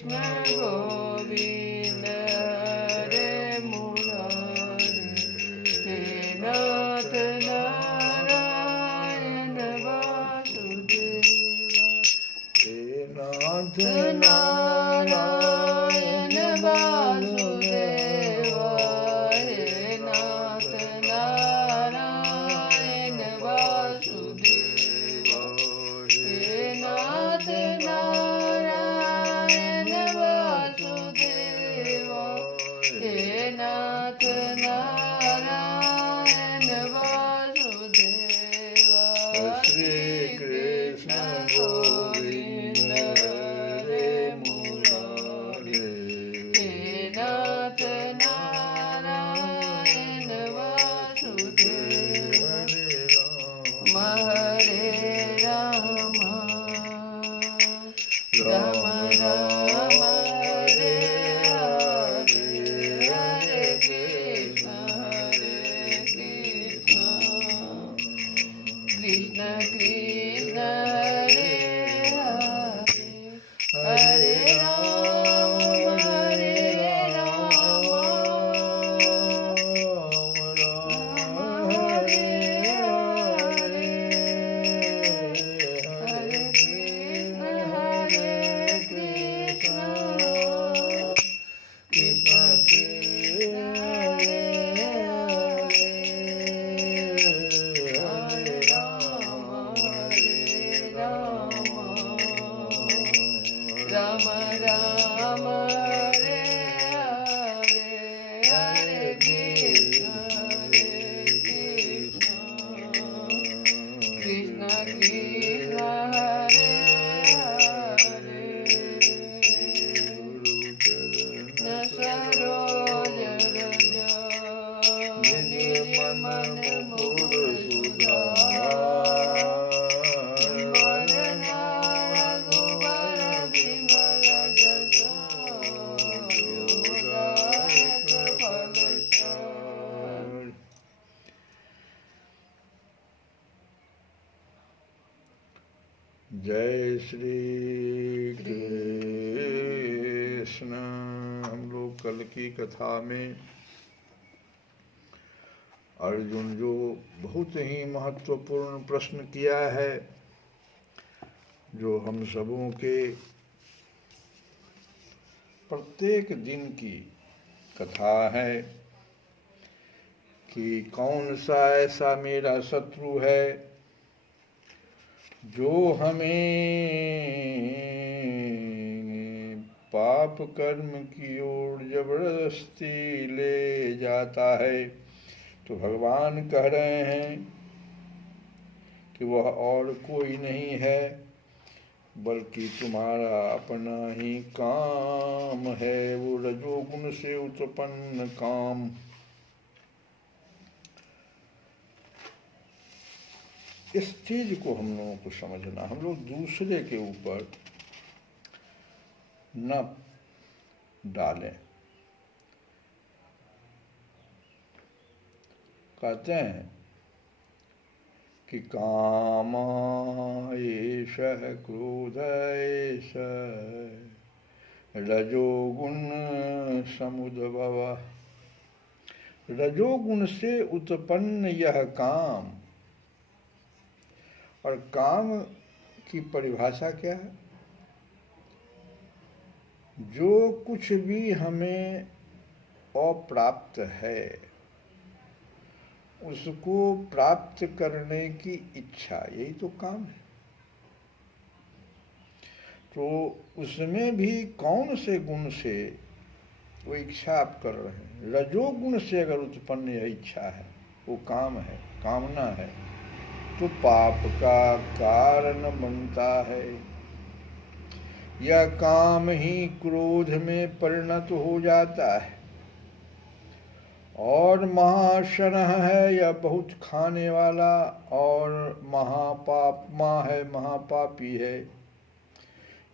कृष्ण गोविंद हरे मुरारे हे नाथ नारायण वासुदेवा हे नाथ नारायण वासुदेवा हे नाथ नारायण वासुदेवा हे नाथ नारायण वासुदेवा हे नाथ नारायण वासुदेवा श्री कृष्ण गोविंद हरे मुरारे हे नाथ नारायण वासुदेवा हरे राम राम राम हरे हरे हरे कृष्ण कृष्ण कृष्ण हरे हरे हरे राम हरे हरे कृष्ण कृष्ण कृष्ण हरे हरे राम राम हरे हरे हरे कृष्ण कृष्ण कृष्ण हरे हरे न सरोज रज निर्मल मुकुर सुधार रघुवर विमल जसो योदायक फलचार। जय श्री कृष्ण। हम लोग कल की कथा में अर्जुन जो बहुत ही महत्वपूर्ण प्रश्न किया है, जो हम सबों के प्रत्येक दिन की कथा है कि कौन सा ऐसा मेरा शत्रु है जो हमें पाप कर्म की ओर जबरदस्ती ले जाता है। तो भगवान कह रहे हैं कि वह और कोई नहीं है बल्कि तुम्हारा अपना ही काम है, वो रजोगुण से उत्पन्न काम। इस चीज को हम लोगों को समझना, हम लोग दूसरे के ऊपर न डालें। कहते हैं कि काम एषः क्रोध एषः रजोगुण समुद्भवः। रजोगुण से उत्पन्न यह काम। और काम की परिभाषा क्या है? जो कुछ भी हमें अप्राप्त है उसको प्राप्त करने की इच्छा, यही तो काम है। तो उसमें भी कौन से गुण से वो इच्छा आप कर रहे हैं? रजोगुण से अगर उत्पन्न यह इच्छा है, वो काम है, कामना है, तो पाप का कारण बनता है। यह काम ही क्रोध में परिणत हो जाता है और महाशनः है, यह बहुत खाने वाला और महापापमा है, महापापी है।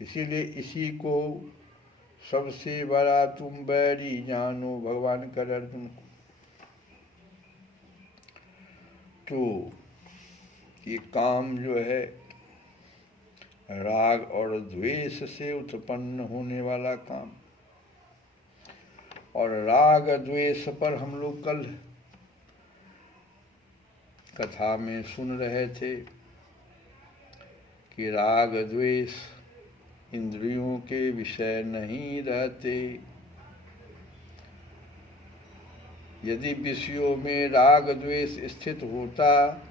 इसीलिए इसी को सबसे बड़ा तुम बैरी जानो, भगवान कर अर्जुन को। तो ये काम जो है राग और द्वेष से उत्पन्न होने वाला काम। और राग द्वेष पर हम लोग कल कथा में सुन रहे थे कि राग द्वेष इंद्रियों के विषय नहीं रहते। यदि विषयों में राग द्वेष स्थित होता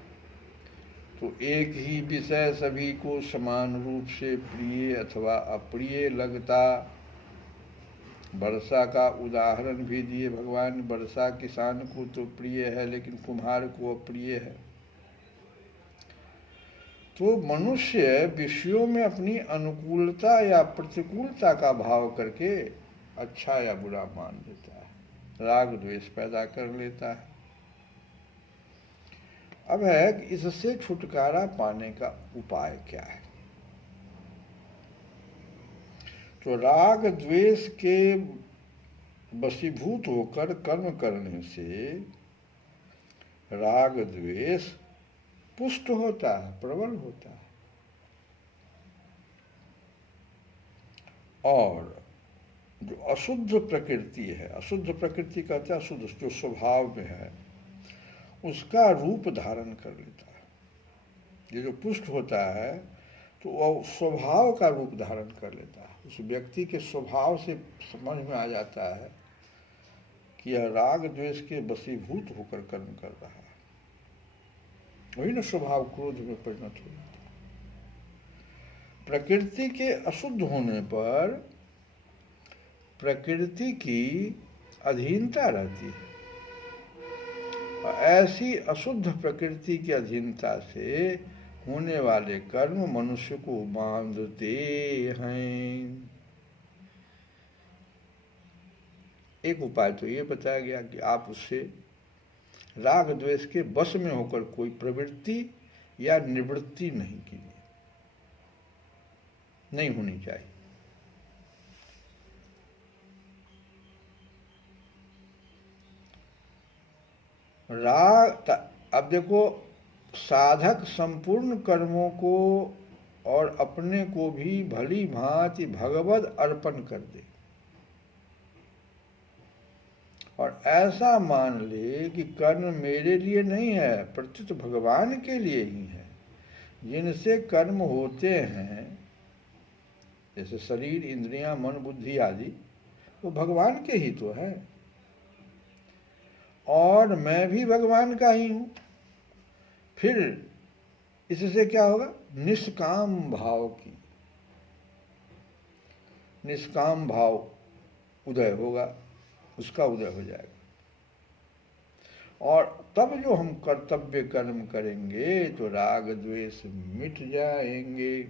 तो एक ही विषय सभी को समान रूप से प्रिय अथवा अप्रिय लगता। वर्षा का उदाहरण भी दिए भगवान। वर्षा किसान को तो प्रिय है लेकिन कुम्हार को अप्रिय है। तो मनुष्य विषयों में अपनी अनुकूलता या प्रतिकूलता का भाव करके अच्छा या बुरा मान लेता है, राग द्वेष पैदा कर लेता है। अब है कि इससे छुटकारा पाने का उपाय क्या है। तो राग द्वेष के वशीभूत होकर कर्म करने से राग द्वेष पुष्ट होता है, प्रबल होता है। और जो अशुद्ध प्रकृति है, अशुद्ध प्रकृति कहते हैं अशुद्ध जो स्वभाव में है, उसका रूप धारण कर लेता है। ये जो पुष्ट होता है तो वह स्वभाव का रूप धारण कर लेता है। उस व्यक्ति के स्वभाव से समझ में आ जाता है कि यह राग द्वेष के वशीभूत होकर कर्म कर रहा है। वही न स्वभाव क्रोध में परिणत हो जाता है। प्रकृति के अशुद्ध होने पर प्रकृति की अधीनता रहती है। और ऐसी अशुद्ध प्रकृति की अधीनता से होने वाले कर्म मनुष्य को बांधते हैं। एक उपाय तो ये बताया गया कि आप उससे राग द्वेष के वश में होकर कोई प्रवृत्ति या निवृत्ति नहीं कीजिए, नहीं होनी चाहिए। राग, अब देखो, साधक संपूर्ण कर्मों को और अपने को भी भली भांति भगवद अर्पण कर दे और ऐसा मान ले कि कर्म मेरे लिए नहीं है, प्रत्युत भगवान के लिए ही है। जिनसे कर्म होते हैं, जैसे शरीर, इंद्रियां, मन, बुद्धि आदि, वो भगवान के ही तो है। और मैं भी भगवान का ही हूं। फिर इससे क्या होगा? निष्काम भाव की, निष्काम भाव उदय होगा, उसका उदय हो जाएगा। और तब जो हम कर्तव्य कर्म करेंगे तो राग द्वेष मिट जाएंगे।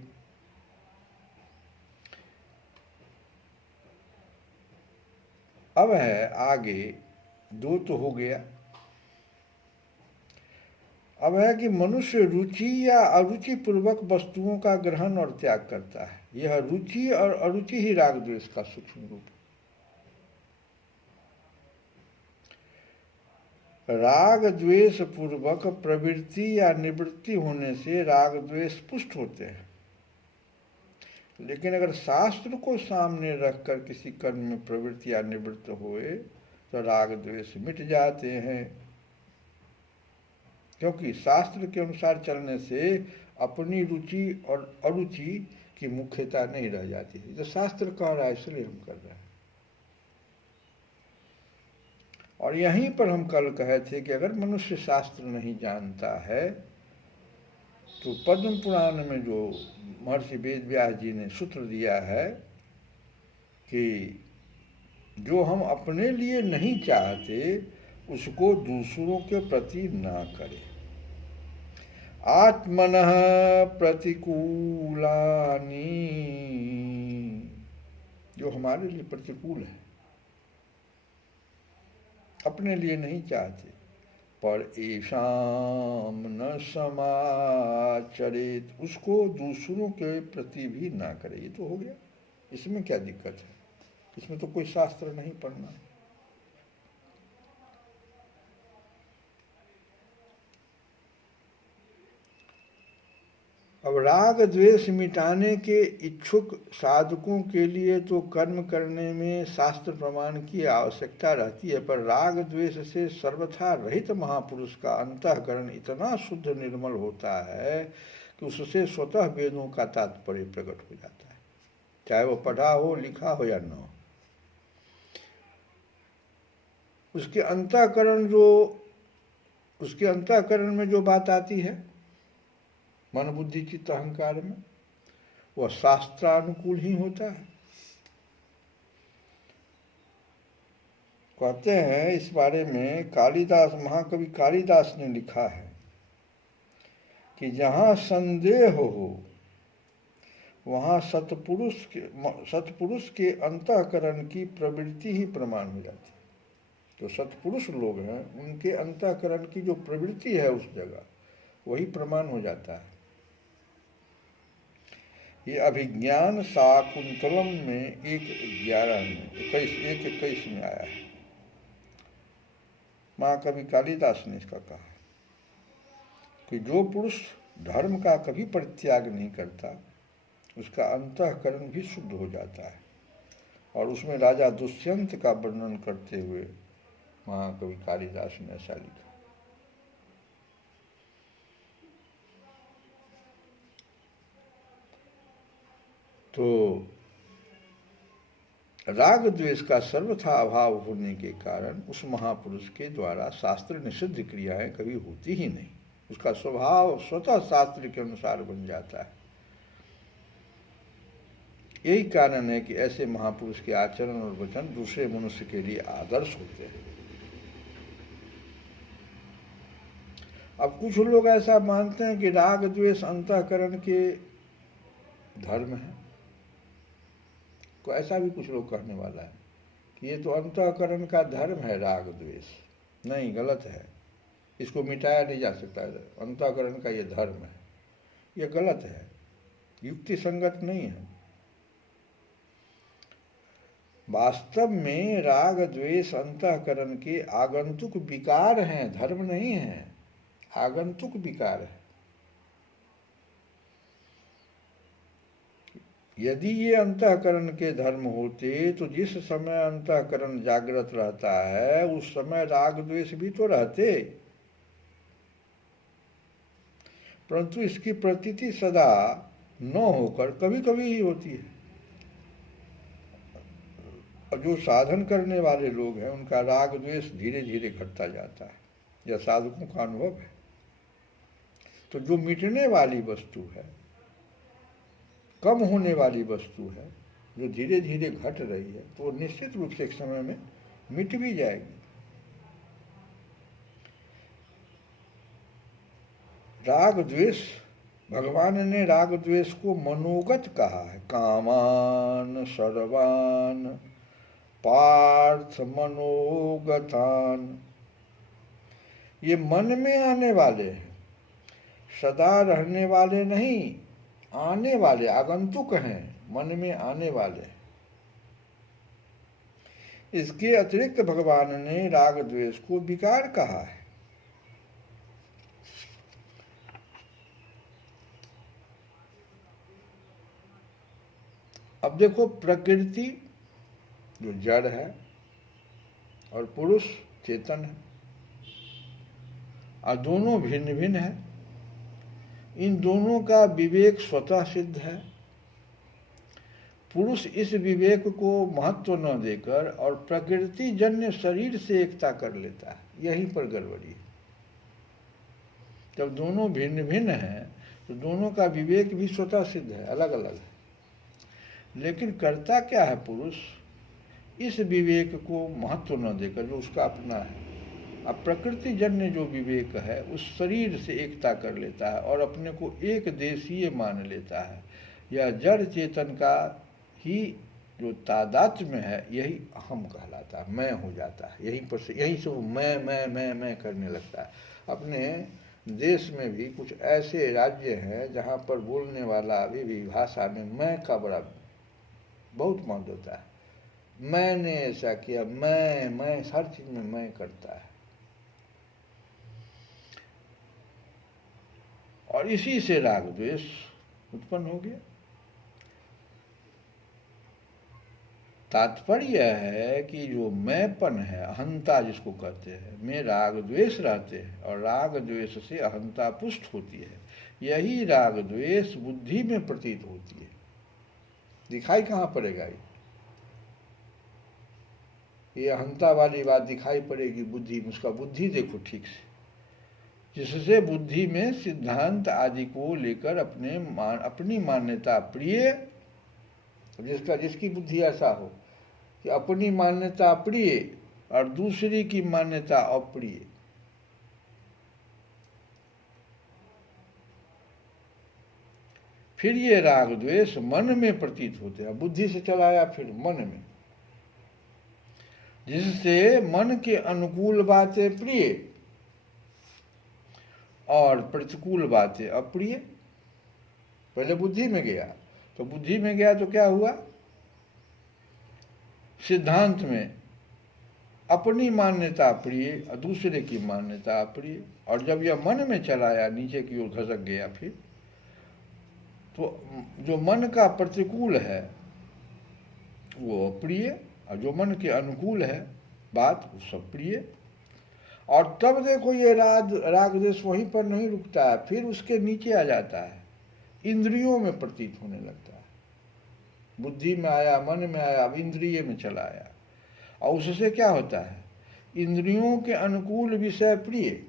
अब है आगे, दो तो हो गया। अब है कि मनुष्य रुचि या अरुचि पूर्वक वस्तुओं का ग्रहण और त्याग करता है। यह रुचि और अरुचि ही राग द्वेष का सूक्ष्म रूप है। राग द्वेष पूर्वक प्रवृत्ति या निवृत्ति होने से राग द्वेष पुष्ट होते हैं। लेकिन अगर शास्त्र को सामने रखकर किसी कर्म में प्रवृत्ति या निवृत्त होए तो राग द्वेष मिट जाते हैं। क्योंकि शास्त्र के अनुसार चलने से अपनी रुचि और अरुचि की मुख्यता नहीं रह जाती है। जो शास्त्र कह रहा है इसलिए हम कर रहे हैं। और यहीं पर हम कल कहे थे कि अगर मनुष्य शास्त्र नहीं जानता है तो पद्म पुराण में जो महर्षि वेद व्यास जी ने सूत्र दिया है कि जो हम अपने लिए नहीं चाहते उसको दूसरों के प्रति ना करें। आत्मनः प्रतिकूलानि, जो हमारे लिए प्रतिकूल है, अपने लिए नहीं चाहते, पर ऐशाम न समाचरित, उसको दूसरों के प्रति भी ना करे। ये तो हो गया। इसमें क्या दिक्कत है? इसमें तो कोई शास्त्र नहीं पढ़ना। अब राग द्वेष मिटाने के इच्छुक साधकों के लिए तो कर्म करने में शास्त्र प्रमाण की आवश्यकता रहती है, पर राग द्वेष से सर्वथा रहित महापुरुष का अंतःकरण इतना शुद्ध निर्मल होता है कि उससे स्वतः वेदों का तात्पर्य प्रकट हो जाता है, चाहे वो पढ़ा हो, लिखा हो या न हो। उसके अंतःकरण में जो बात आती है मन बुद्धि चित्त अहंकार में, वह शास्त्रानुकूल ही होता है। कहते हैं इस बारे में कालिदास, महाकवि कालिदास ने लिखा है कि जहाँ संदेह हो वहाँ सत्पुरुष के अंतःकरण की प्रवृत्ति ही प्रमाण हो जाती है। जो सत्पुरुष लोग हैं उनके अंतःकरण की जो प्रवृत्ति है उस जगह, वही प्रमाण हो जाता है। ये अभिज्ञान शाकुंतलम में 1:11 में आया है। महाकवि कालिदास ने इसका कहा कि जो पुरुष धर्म का कभी परित्याग नहीं करता उसका अंतःकरण भी शुद्ध हो जाता है। और उसमें राजा दुष्यंत का वर्णन करते हुए महाकवि कालिदास ने ऐसा लिखा। तो राग द्वेष का सर्वथा अभाव होने के कारण उस महापुरुष के द्वारा शास्त्र निषिद्ध क्रियाएं कभी होती ही नहीं। उसका स्वभाव स्वतः शास्त्र के अनुसार बन जाता है। यही कारण है कि ऐसे महापुरुष के आचरण और वचन दूसरे मनुष्य के लिए आदर्श होते हैं। अब कुछ लोग ऐसा मानते हैं कि राग द्वेष अंतःकरण के धर्म है। को ऐसा भी कुछ लोग कहने वाला है कि ये तो अंतःकरण का धर्म है राग द्वेष। नहीं, गलत है, इसको मिटाया नहीं जा सकता। अंतःकरण का ये धर्म है, ये गलत है, युक्ति संगत नहीं है। वास्तव में राग द्वेष अंतःकरण के आगंतुक विकार हैं, धर्म नहीं है, आगंतुक विकार है। यदि ये अंतःकरण के धर्म होते तो जिस समय अंतःकरण जागृत रहता है उस समय राग द्वेष भी तो रहते, परंतु इसकी प्रतीति सदा न होकर कभी कभी ही होती है। और जो साधन करने वाले लोग हैं उनका राग द्वेष धीरे धीरे घटता जाता है, यह साधकों का अनुभव है। तो जो मिटने वाली वस्तु है, कम होने वाली वस्तु है, जो धीरे धीरे घट रही है, तो निश्चित रूप से एक समय में मिट भी जाएगी। राग द्वेष, भगवान ने राग द्वेष को मनोगत कहा है। कामान सर्वान पार्थ मनोगतान, ये मन में आने वाले हैं, सदा रहने वाले नहीं, आने वाले, आगंतुक हैं, मन में आने वाले। इसके अतिरिक्त भगवान ने राग द्वेष को विकार कहा है। अब देखो, प्रकृति जो जड़ है और पुरुष चेतन है, और दोनों भिन्न भिन्न है। इन दोनों का विवेक स्वतः सिद्ध है। पुरुष इस विवेक को महत्व न देकर और प्रकृति जन्य शरीर से एकता कर लेता है, यहीं पर गड़बड़ी है। जब दोनों भिन्न भिन्न हैं तो दोनों का विवेक भी स्वतः सिद्ध है, अलग अलग है। लेकिन करता क्या है पुरुष? इस विवेक को महत्व न देकर, जो उसका अपना है, अब प्रकृति जन्य जो विवेक है उस शरीर से एकता कर लेता है और अपने को एक देशीय मान लेता है। यह जड़ चेतन का ही जो तादात्म्य है, यही अहम कहलाता है, मैं हो जाता है। यहीं से वो मैं करने लगता है। अपने देश में भी कुछ ऐसे राज्य हैं जहाँ पर बोलने वाला अभी भी भाषा में मैं का बड़ा बहुत महत्व होता है। मैंने ऐसा किया, मैं हर चीज में मैं करता है। और इसी से राग द्वेष उत्पन्न हो गया। तात्पर्य है कि जो मैंपन है, अहंता जिसको कहते हैं, में राग द्वेष रहते हैं और राग द्वेष से अहंता पुष्ट होती है। यही राग द्वेष बुद्धि में प्रतीत होती है। दिखाई कहाँ पड़ेगा ये अहंता वाली बात दिखाई पड़ेगी बुद्धि में। उसका बुद्धि देखो ठीक से, जिससे बुद्धि में सिद्धांत आदि को लेकर अपनी मान्यता प्रिय, जिसकी बुद्धि ऐसा हो कि अपनी मान्यता प्रिय और दूसरी की मान्यता अप्रिय, फिर ये राग द्वेष मन में प्रतीत होते हैं। बुद्धि से चलाया फिर मन में, जिससे मन के अनुकूल बातें प्रिय और प्रतिकूल बातें अप्रिय। पहले बुद्धि में गया, तो बुद्धि में गया तो क्या हुआ, सिद्धांत में अपनी मान्यता प्रिय और दूसरे की मान्यता अप्रिय। और जब यह मन में चलाया, नीचे की ओर खसक गया, फिर तो जो मन का प्रतिकूल है वो अप्रिय और जो मन के अनुकूल है बात वो सब प्रिय। और तब देखो ये राग द्वेष वहीं पर नहीं रुकता है, फिर उसके नीचे आ जाता है, इंद्रियों में प्रतीत होने लगता है। बुद्धि में आया, मन में आया, अब इंद्रिय में चला आया, और उससे क्या होता है, इंद्रियों के अनुकूल विषय प्रिय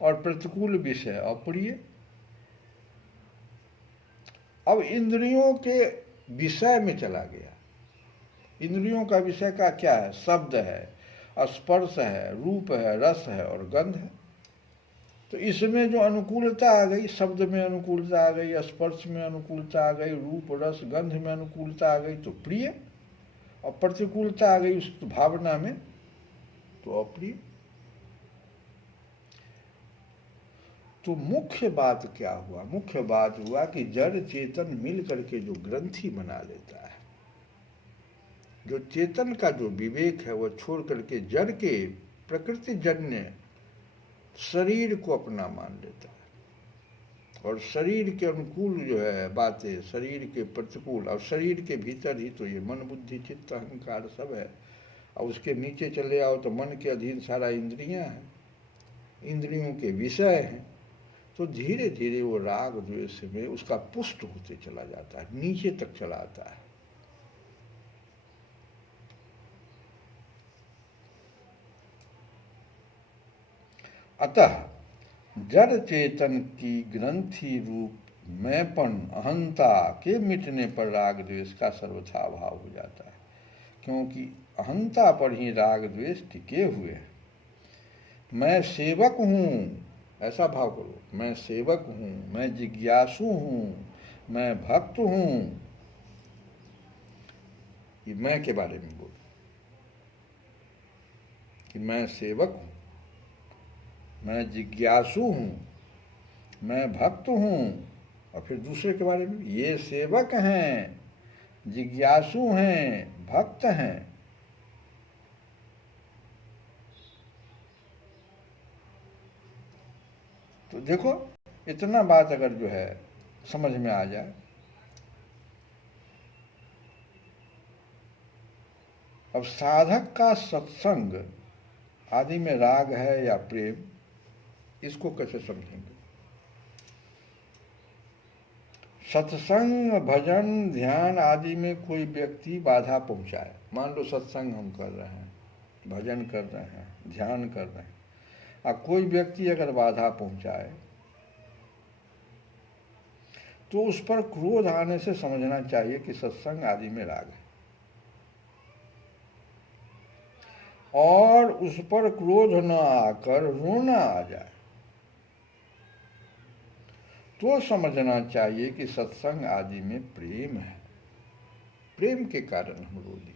और प्रतिकूल विषय अप्रिय। अब इंद्रियों के विषय में चला गया। इंद्रियों का विषय का क्या है, शब्द है, स्पर्श है, रूप है, रस है और गंध है। तो इसमें जो अनुकूलता आ गई, शब्द में अनुकूलता आ गई, स्पर्श में अनुकूलता आ गई, रूप रस गंध में अनुकूलता आ गई तो प्रिय, और प्रतिकूलता आ गई उस भावना में तो अप्रिय। तो मुख्य बात क्या हुआ, मुख्य बात हुआ कि जड़ चेतन मिल करके जो ग्रंथि बना लेता है, जो चेतन का जो विवेक है वह छोड़ करके जड़ के प्रकृति जन्य शरीर को अपना मान लेता है, और शरीर के अनुकूल जो है बातें, शरीर के प्रतिकूल, और शरीर के भीतर ही तो ये मन बुद्धि चित्त अहंकार सब है, और उसके नीचे चले आओ तो मन के अधीन सारा इंद्रियां हैं, इंद्रियों के विषय हैं। तो धीरे धीरे वो राग द्वेष में उसका पुष्ट होते चला जाता है, नीचे तक चला आता है। अतः जड़ चेतन की ग्रंथि रूप मैंपन अहंता के मिटने पर राग द्वेष का सर्वथा अभाव हो जाता है, क्योंकि अहंता पर ही राग द्वेष टिके हुए हैं। मैं सेवक हूँ, ऐसा भाव करो, मैं सेवक हूँ, मैं जिज्ञासु हूँ, मैं भक्त हूँ। ये मैं के बारे में बोलो कि मैं सेवक हूँ, मैं जिज्ञासु हूँ, मैं भक्त हूँ। और फिर दूसरे के बारे में, ये सेवक हैं, जिज्ञासु हैं, भक्त हैं। तो देखो इतना बात अगर जो है समझ में आ जाए, अब साधक का सत्संग आदि में राग है या प्रेम, इसको कैसे समझेंगे। सत्संग भजन ध्यान आदि में कोई व्यक्ति बाधा पहुंचाए, मान लो सत्संग हम कर रहे हैं, भजन कर रहे हैं, ध्यान कर रहे हैं, और कोई व्यक्ति अगर बाधा पहुंचाए तो उस पर क्रोध आने से समझना चाहिए कि सत्संग आदि में राग है, और उस पर क्रोध न आकर रोना आ जाए तो समझना चाहिए कि सत्संग आदि में प्रेम है, प्रेम के कारण हम रो दिए।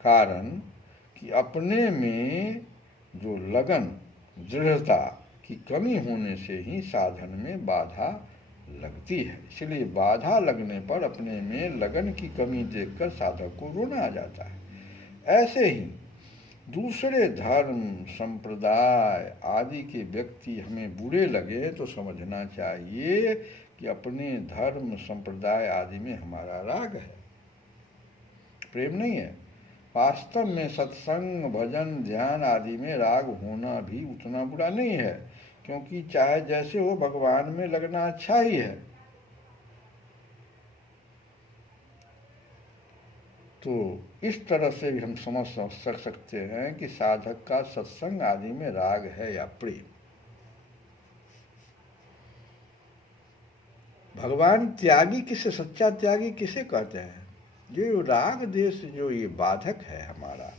कारण कि अपने में जो लगन दृढ़ता की कमी होने से ही साधन में बाधा लगती है। इसलिए बाधा लगने पर अपने में लगन की कमी देखकर साधक को रोना आ जाता है। ऐसे ही दूसरे धर्म संप्रदाय आदि के व्यक्ति हमें बुरे लगे तो समझना चाहिए कि अपने धर्म संप्रदाय आदि में हमारा राग है, प्रेम नहीं है। वास्तव में सत्संग भजन ध्यान आदि में राग होना भी उतना बुरा नहीं है, क्योंकि चाहे जैसे हो भगवान में लगना अच्छा ही है। तो इस तरह से भी हम समझ सकते हैं कि साधक का सत्संग आदि में राग है या प्रेम। भगवान त्यागी किसे, सच्चा त्यागी किसे कहते हैं? जो राग देश जो ये बाधक है हमारा,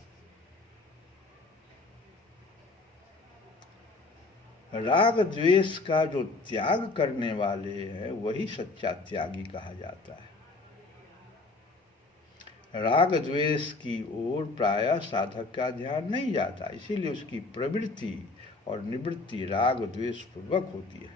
राग द्वेष का जो त्याग करने वाले हैं वही सच्चा त्यागी कहा जाता है। राग द्वेष की ओर प्रायः साधक का ध्यान नहीं जाता, इसीलिए उसकी प्रवृत्ति और निवृत्ति राग द्वेष पूर्वक होती है।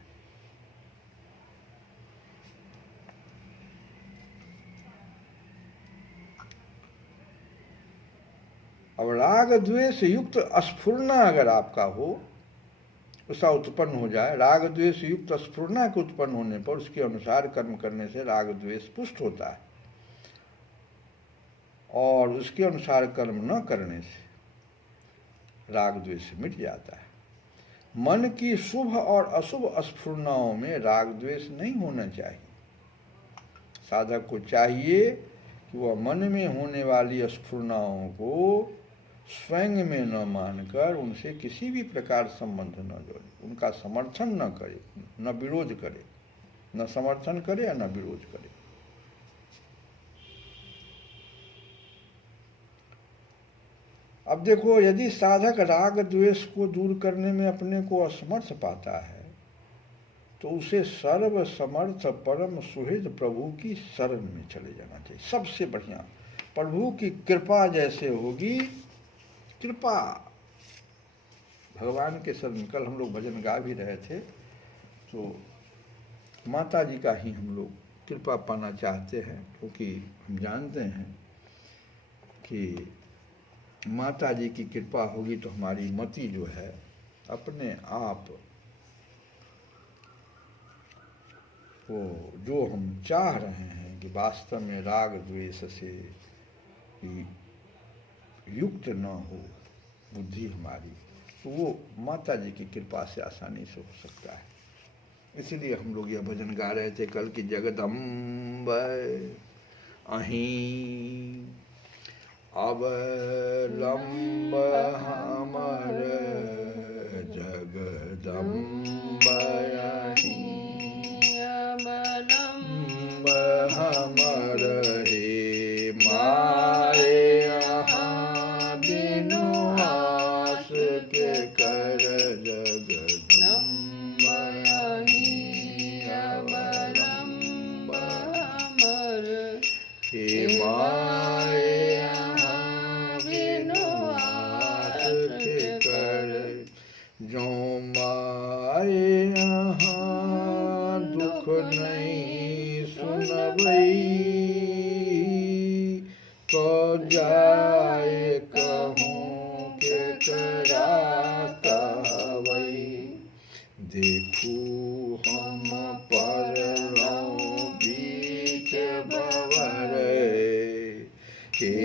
अब राग द्वेष युक्त स्फुरना अगर आपका हो, उसका उत्पन्न हो जाए, राग द्वेष युक्त स्फुरना के उत्पन्न होने पर उसके अनुसार कर्म करने से राग द्वेष पुष्ट होता है, और उसके अनुसार कर्म न करने से राग द्वेष मिट जाता है। मन की शुभ और अशुभ स्फुरनाओं में राग द्वेष नहीं होना चाहिए। साधक को चाहिए कि वह मन में होने वाली स्फुरनाओं को स्वयं में न मानकर उनसे किसी भी प्रकार संबंध न जोड़े, उनका समर्थन न करे, न विरोध करे, न समर्थन करे या न विरोध करे। अब देखो, यदि साधक राग द्वेष को दूर करने में अपने को असमर्थ पाता है तो उसे सर्व समर्थ परम सुहृद प्रभु की शरण में चले जाना चाहिए। सबसे बढ़िया प्रभु की कृपा जैसे होगी, कृपा भगवान के शरण। कल हम लोग भजन गा भी रहे थे, तो माता जी का ही हम लोग कृपा पाना चाहते हैं, क्योंकि हम जानते हैं कि माता जी की कृपा होगी तो हमारी मति जो है अपने आप वो जो हम चाह रहे हैं कि वास्तव में राग द्वेष से युक्त न हो बुद्धि हमारी, तो वो माता जी की कृपा से आसानी से हो सकता है। इसलिए हम लोग यह भजन गा रहे थे कल की, जगदम्ब अहीं अवलंब हमर जगदम्ब अहीं अवलंब हमर हे माए यहाँ बिनु आस के कर जगदम्ब अहीं अवलंब हमर हे माए जो माए यहाँ दुख नहीं सुनबई, तो जाए कहूँ के करा कहवई। देखू हम पर बीच भंवर हे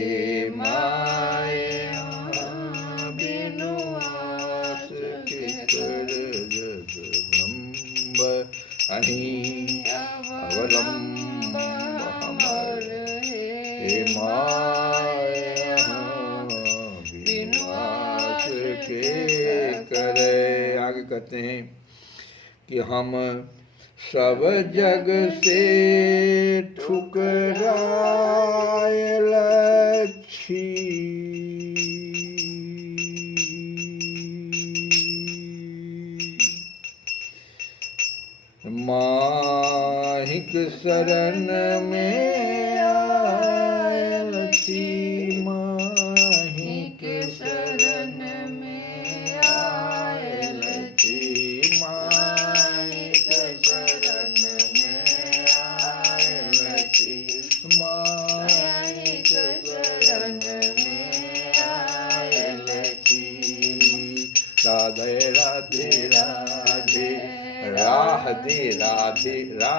माए अहीं अवलंब हमर हे माए बिनु आस के करे। आगे कहते हैं कि हम सब जग से ठुकराए लच्छी, माहिक शरण में आयल छी, माहिक शरण में आयल छी, माहिक शरण में आयल छी, माहिक शरण में आयल